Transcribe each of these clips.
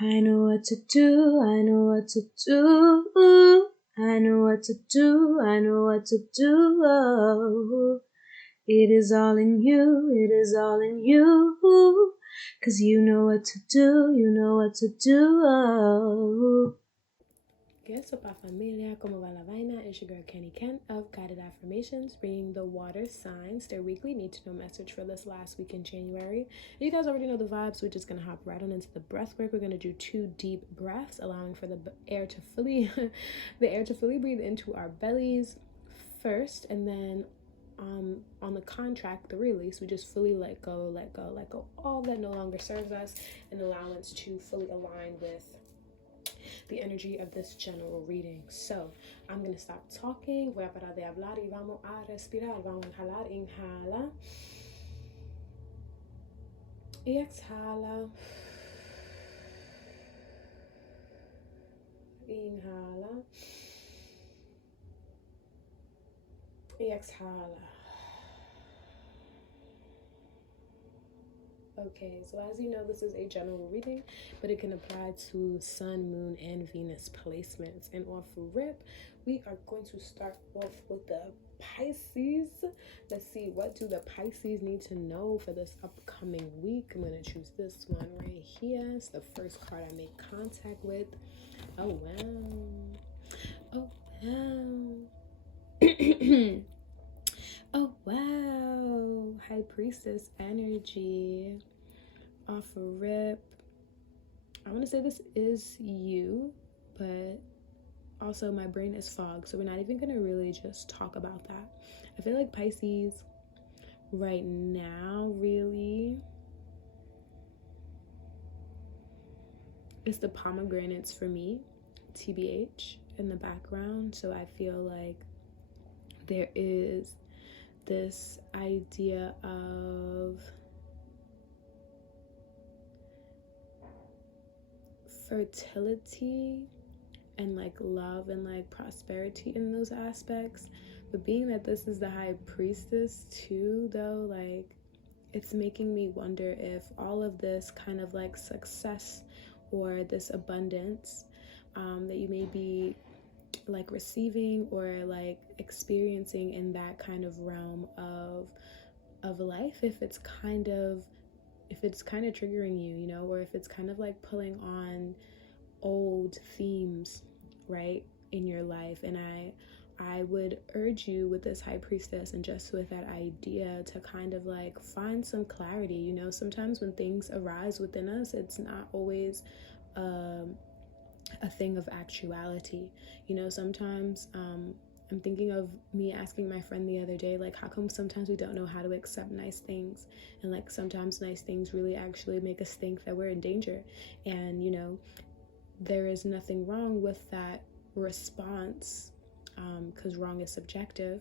I know what to do, I know what to do. I know what to do, I know what to do. Oh, it is all in you, it is all in you. 'Cause you know what to do, you know what to do. Oh. ¿Qué sopa familia? ¿Cómo va la vaina? It's your girl Kenny Kent of Guided Affirmations, bringing the water signs their weekly need to know message for this last week in January. You guys already know the vibes. We're just gonna hop right on into the breath work. We're gonna do 2 deep breaths, allowing for the air to fully, breathe into our bellies first, and then on the contract, the release, we just fully let go all that no longer serves us, and allowance to fully align with the energy of this general reading. So I'm going to stop talking. Voy a parar de hablar y vamos a respirar. Vamos a inhalar. Inhala. Y exhala. Inhala. Y exhala. Okay, so as you know, this is a general reading, but it can apply to Sun, Moon, and Venus placements. And off rip, we are going to start off with the Pisces. Let's see, what do the Pisces need to know for this upcoming week? I'm going to choose this one right here. It's the first card I make contact with. Oh, wow. Oh, wow. Oh, wow. High Priestess energy. Off a rip. I want to say this is you, but also my brain is fogged, so we're not even going to really just talk about that. I feel like Pisces right now, really, it's the pomegranates for me, TBH, in the background. So I feel like there is this idea of fertility and like love and like prosperity in those aspects. But being that this is the High Priestess too, though, like it's making me wonder if all of this kind of like success or this abundance that you may be like receiving or like experiencing in that kind of realm of life, if it's kind of triggering you, you know, or if it's kind of like pulling on old themes, right, in your life. And I would urge you with this High Priestess and just with that idea to kind of like find some clarity. You know, sometimes when things arise within us, it's not always a thing of actuality. You know, sometimes I'm thinking of me asking my friend the other day, like, how come sometimes we don't know how to accept nice things? And like sometimes nice things really actually make us think that we're in danger. And, you know, there is nothing wrong with that response, because wrong is subjective.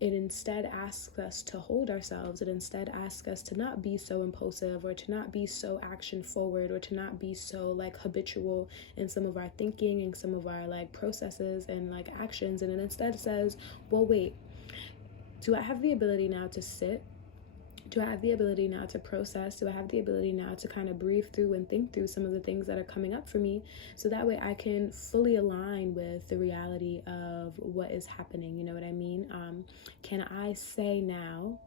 It instead asks us to hold ourselves. It instead asks us to not be so impulsive or to not be so action forward or to not be so like habitual in some of our thinking and some of our like processes and like actions. And it instead says, well, wait, do I have the ability now to sit? Do I have the ability now to process? Do I have the ability now to kind of breathe through and think through some of the things that are coming up for me, so that way I can fully align with the reality of what is happening? You know what I mean? Can I say now,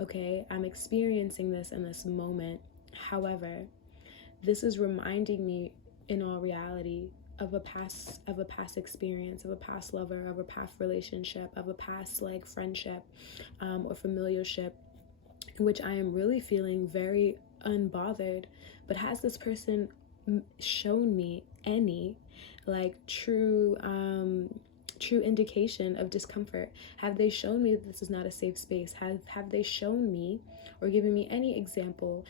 okay, I'm experiencing this in this moment. However, this is reminding me in all reality of a past experience, of a past lover, of a past relationship, of a past like friendship or familiarship, in which I am really feeling very unbothered. But has this person shown me any like true indication of discomfort? Have they shown me that this is not a safe space? Have they shown me or given me any example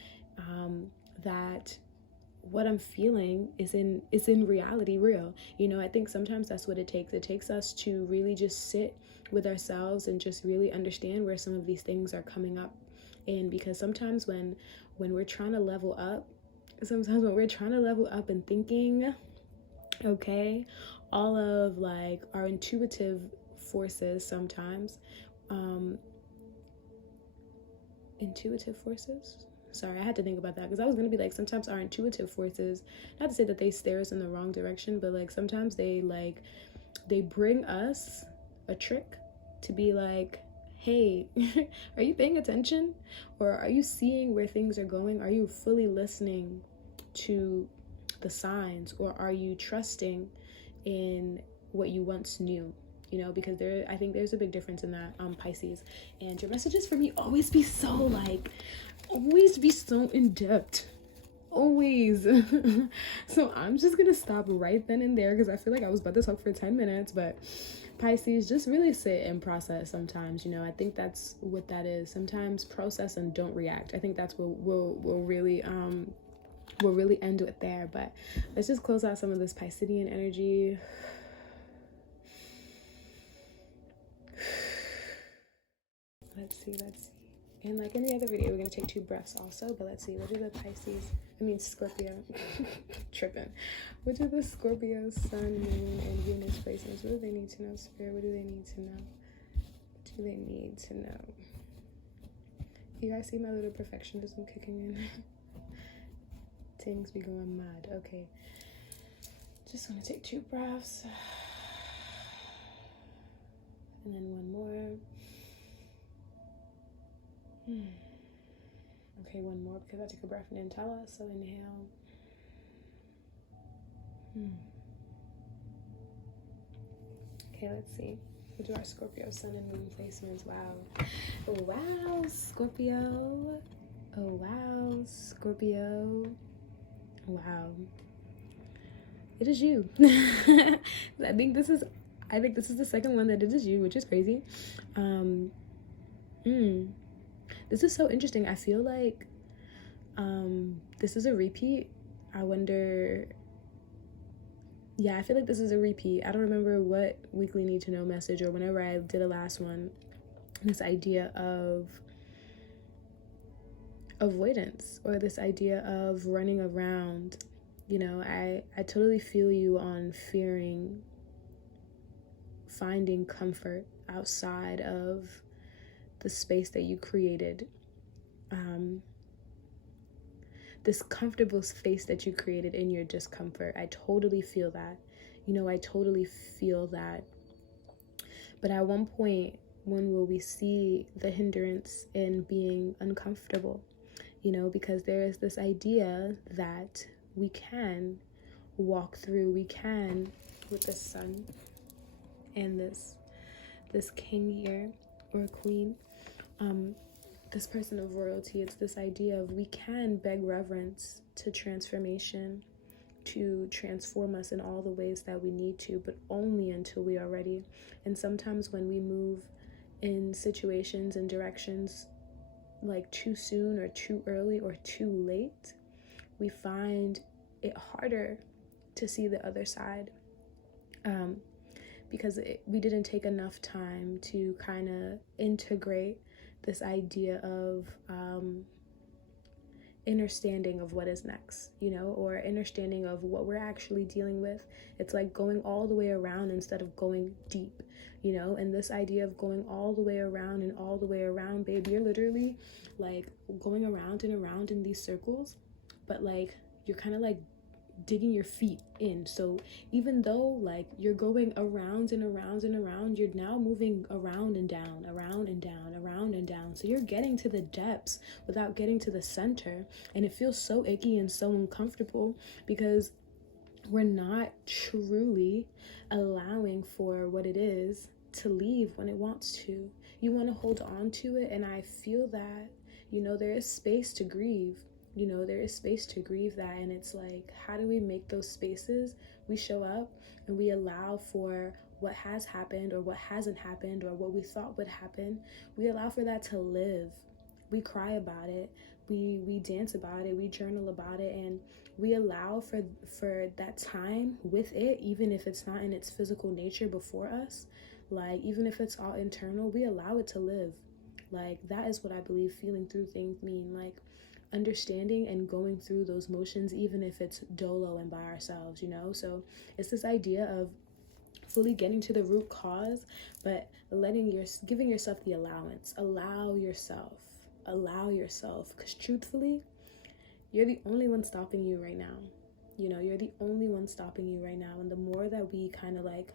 that what I'm feeling is in reality real? You know, I think sometimes that's what it takes. It takes us to really just sit with ourselves and just really understand where some of these things are coming up. And because sometimes when we're trying to level up, and thinking, okay, all of like our intuitive forces sometimes, intuitive forces, Sorry, I had to think about that, because I was going to be like, sometimes our intuitive forces, not to say that they steer us in the wrong direction, but like sometimes they bring us a trick to be like, hey, are you paying attention? Or are you seeing where things are going? Are you fully listening to the signs? Or are you trusting in what you once knew? You know, because I think there's a big difference in that, Pisces. And your messages for me always be so in depth. Always. So I'm just gonna stop right then and there, because I feel like I was about to talk for 10 minutes. But Pisces, just really sit and process sometimes. You know, I think that's what that is. Sometimes process and don't react. I think that's what we'll really end it there. But let's just close out some of this Piscean energy. Let's see. And like any other video, we're going to take 2 breaths also. But let's see, what do the Scorpio, tripping. What do the Scorpio, Sun, Moon, and Venus placements? What do they need to know, Spirit? What do they need to know? What do they need to know? You guys see my little perfectionism kicking in? Things be going mad. Okay. Just want to take 2 breaths. And then one more. Okay, one more, because I took a breath and didn't tell us. So inhale. Okay, let's see. What do our Scorpio, Sun, and Moon placements? Wow, Scorpio. Oh, wow, Scorpio. Wow. It is you. I think this is the second one that it is you, which is crazy. This is so interesting. I feel like this is a repeat. I wonder. Yeah, I feel like this is a repeat. I don't remember what weekly need to know message or whenever I did a last one. This idea of avoidance, or this idea of running around. You know, I totally feel you on finding comfort outside of the space that you created. This comfortable space that you created in your discomfort. I totally feel that. You know, I totally feel that. But at one point, when will we see the hindrance in being uncomfortable? You know, because there is this idea that we can walk through, we can, with the Sun and this king here, or queen, this person of royalty. It's this idea of we can beg reverence to transformation, to transform us in all the ways that we need to, but only until we are ready. And sometimes when we move in situations and directions like too soon or too early or too late, we find it harder to see the other side, because we didn't take enough time to kind of integrate this idea of understanding of what is next, you know, or understanding of what we're actually dealing with. It's like going all the way around instead of going deep, you know. And this idea of going all the way around and all the way around, babe, you're literally like going around and around in these circles, but like you're kind of like digging your feet in. So even though like you're going around and around and around, you're now moving around and down, around and down, around and down. So you're getting to the depths without getting to the center. And it feels so icky and so uncomfortable, because we're not truly allowing for what it is to leave when it wants to. You want to hold on to it. And I feel that, you know, there is space to grieve. You know, there is space to grieve that. And it's like, how do we make those spaces? We show up and we allow for what has happened or what hasn't happened or what we thought would happen. We allow for that to live. We cry about it. We dance about it. We journal about it. And we allow for that time with it, even if it's not in its physical nature before us. Like, even if it's all internal, we allow it to live. Like, that is what I believe feeling through things mean. Like, understanding and going through those motions, even if it's dolo and by ourselves, you know. So it's this idea of fully getting to the root cause, but giving yourself the allowance. Allow yourself allow yourself, because truthfully, you're the only one stopping you right now. You know, you're the only one stopping you right now. And the more that we kind of like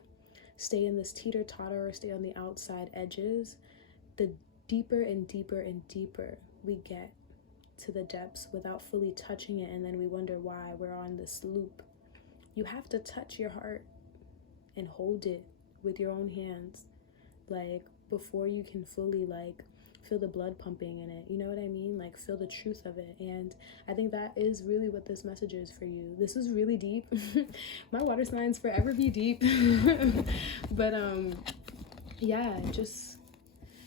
stay in this teeter-totter or stay on the outside edges, the deeper and deeper and deeper we get to the depths without fully touching it, and then we wonder why we're on this loop. You have to touch your heart and hold it with your own hands, like, before you can fully like feel the blood pumping in it, you know what I mean? Like, feel the truth of it. And I think that is really what this message is for you. This is really deep. My water signs forever be deep. But yeah, just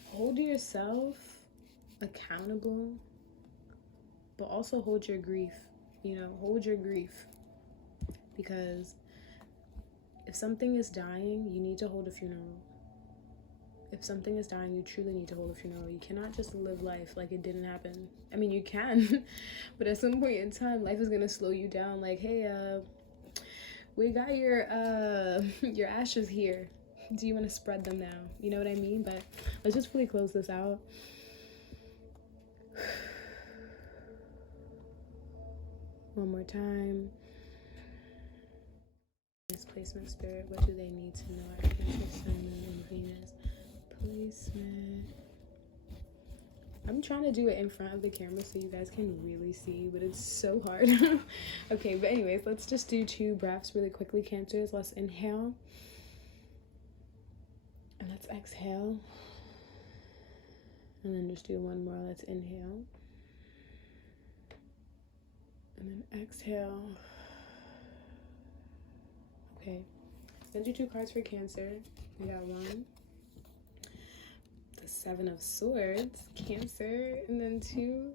hold yourself accountable, but also hold your grief. You know, hold your grief, because if something is dying, you need to hold a funeral. If something is dying, you truly need to hold a funeral. You cannot just live life like it didn't happen. I mean, you can, but at some point in time, life is gonna slow you down. Like, hey, we got your ashes here. Do you want to spread them now? You know what I mean? But let's just really close this out. One more time. Placement, spirit, what do they need to know? Archangel, Sun, Moon, and Venus. Placement. I'm trying to do it in front of the camera so you guys can really see, but it's so hard. Okay, but anyways, let's just do 2 breaths really quickly, Cancers. Let's inhale. And let's exhale. And then just do 1 more. Let's inhale. And then exhale. Okay, then do 2 cards for Cancer. We got 1, the 7 of Swords, Cancer, and then 2,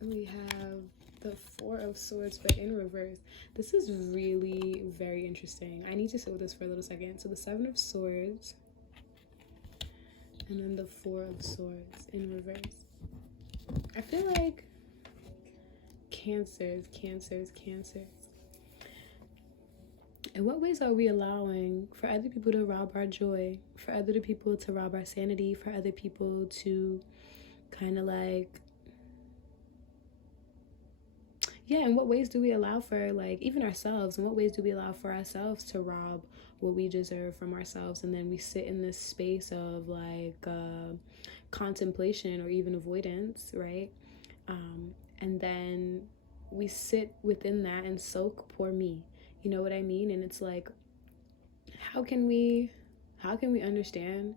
we have the 4 of Swords, but in reverse. This is really very interesting. I need to sit with this for a little second. So the 7 of Swords, and then the 4 of Swords in reverse. I feel like Cancers. In what ways are we allowing for other people to rob our joy, for other people to rob our sanity, for other people to kind of like, yeah, in what ways do we allow for, like, even ourselves, in what ways do we allow for ourselves to rob what we deserve from ourselves? And then we sit in this space of like contemplation or even avoidance, right? And then we sit within that and soak, poor me. You know what I mean? And it's like, how can we understand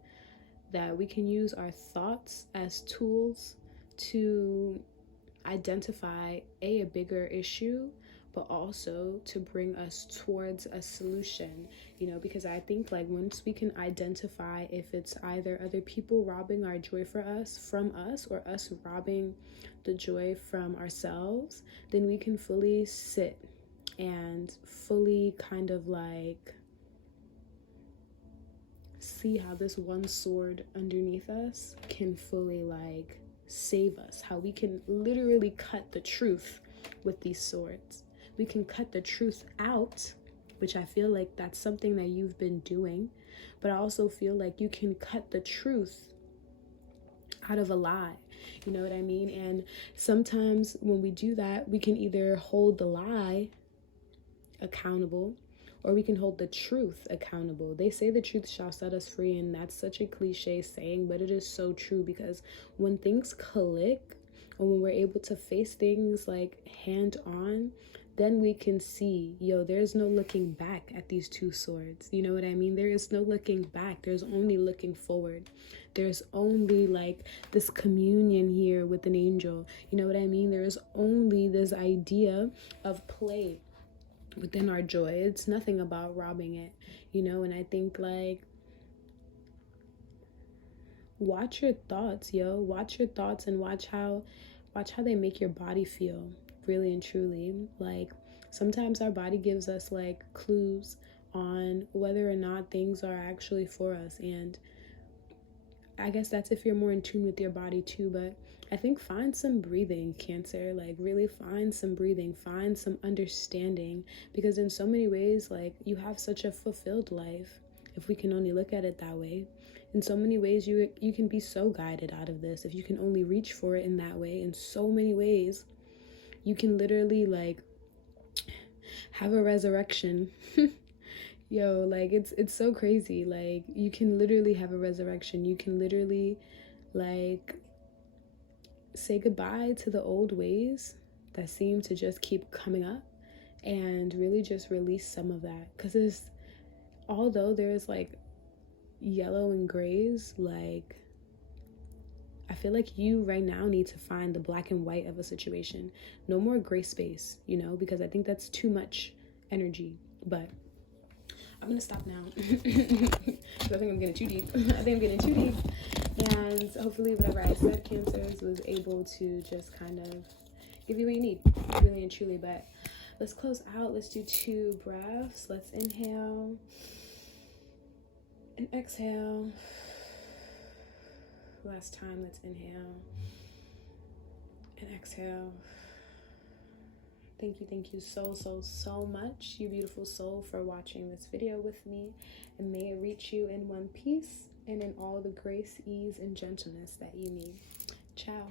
that we can use our thoughts as tools to identify a bigger issue, but also to bring us towards a solution, you know? Because I think like once we can identify if it's either other people robbing our joy from us, or us robbing the joy from ourselves, then we can fully sit and fully kind of like see how this one sword underneath us can fully like save us, how we can literally cut the truth with these swords. We can cut the truth out, which I feel like that's something that you've been doing, but I also feel like you can cut the truth out of a lie. You know what I mean? And sometimes when we do that, we can either hold the lie accountable, or we can hold the truth accountable. They say the truth shall set us free, and that's such a cliche saying, but it is so true, because when things click, or when we're able to face things like hand on, then we can see, yo, there's no looking back at these 2 swords. You know what I mean? There is no looking back. There's only looking forward. There's only like this communion here with an angel. You know what I mean? There is only this idea of play within our joy. It's nothing about robbing it, you know? And I think like, watch your thoughts, yo. Watch your thoughts and watch how they make your body feel, really and truly. Like, sometimes our body gives us like clues on whether or not things are actually for us. And I guess that's if you're more in tune with your body too. But I think find some breathing, Cancer. Like, really find some breathing, find some understanding, because in so many ways, like, you have such a fulfilled life, if we can only look at it that way. In so many ways, you can be so guided out of this if you can only reach for it in that way. In so many ways, you can literally like have a resurrection. Yo, like it's so crazy. Like you can literally have a resurrection. You can literally like say goodbye to the old ways that seem to just keep coming up, and really just release some of that. Because although there's like yellow and grays, like I feel like you right now need to find the black and white of a situation. No more gray space, you know, because I think that's too much energy. But I'm gonna stop now. I think I'm getting too deep. And hopefully whatever I said, Cancers, was able to just kind of give you what you need, really and truly. But let's close out. Let's do 2 breaths. Let's inhale and exhale. Last time, let's inhale and exhale. Thank you so much, you beautiful soul, for watching this video with me, and may it reach you in one piece and in all the grace, ease, and gentleness that you need. Ciao.